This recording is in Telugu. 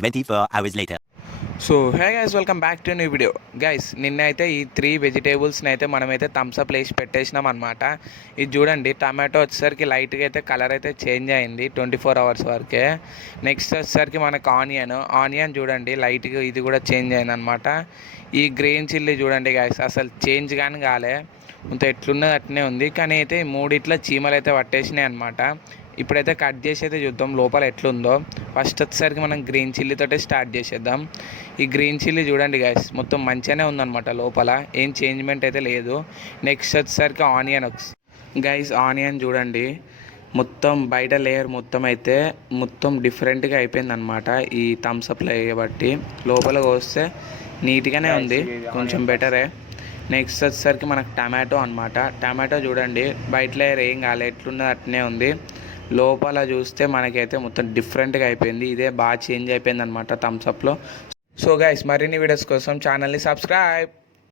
24 hours later. So hey guys, welcome back to new video. Guys, నిన్న అయితే ఈ 3 వెజిటేబుల్స్ని అయితే మనమైతే థమ్స్అప్ వేసి పెట్టేసినాం అనమాట. ఇది చూడండి, టమాటో వచ్చేసరికి లైట్గా అయితే కలర్ అయితే చేంజ్ అయింది 24 అవర్స్ వరకే. నెక్స్ట్ వచ్చేసరికి మనకు ఆనియన్ చూడండి లైట్గా ఇది కూడా చేంజ్ అయింది అనమాట. ఈ గ్రీన్ చిల్లీ చూడండి గైస్, అసలు చేంజ్ కానీ కాలే, ఇంత ఎట్లున్నది అట్నే ఉంది. కానీ అయితే ఈ మూడిట్ల చీమలు అయితే పట్టేసినాయి అనమాట. ఇప్పుడైతే కట్ చేసి అయితే చూద్దాం లోపల ఎట్లుందో. ఫస్ట్ వచ్చేసరికి మనం గ్రీన్ చిల్లీతోటే స్టార్ట్ చేసేద్దాం. ఈ గ్రీన్ చిల్లీ చూడండి గైస్, మొత్తం మంచిగానే ఉందన్నమాట, లోపల ఏం చేంజ్మెంట్ అయితే లేదు. నెక్స్ట్ వచ్చేసరికి ఆనియన్ చూడండి, మొత్తం బయట లేయర్ మొత్తం డిఫరెంట్గా అయిపోయింది అనమాట. ఈ థమ్స్అప్ లేయర్ బట్టి లోపల వస్తే నీట్గానే ఉంది, కొంచెం బెటరే. నెక్స్ట్ వచ్చేసరికి మనకు టమాటో అనమాట. టమాటో చూడండి, బయట లేయర్ ఏం కాలే, ఎట్లున్నది అట్నే ఉంది. లోపల చూస్తే మనకైతే మొత్తం డిఫరెంట్గా అయిపోయింది. ఇదే బాగా చేంజ్ అయిపోయింది అనమాట థమ్స్అప్లో. సో గైస్, మరిన్ని వీడియోస్ కోసం ఛానల్ని సబ్స్క్రైబ్.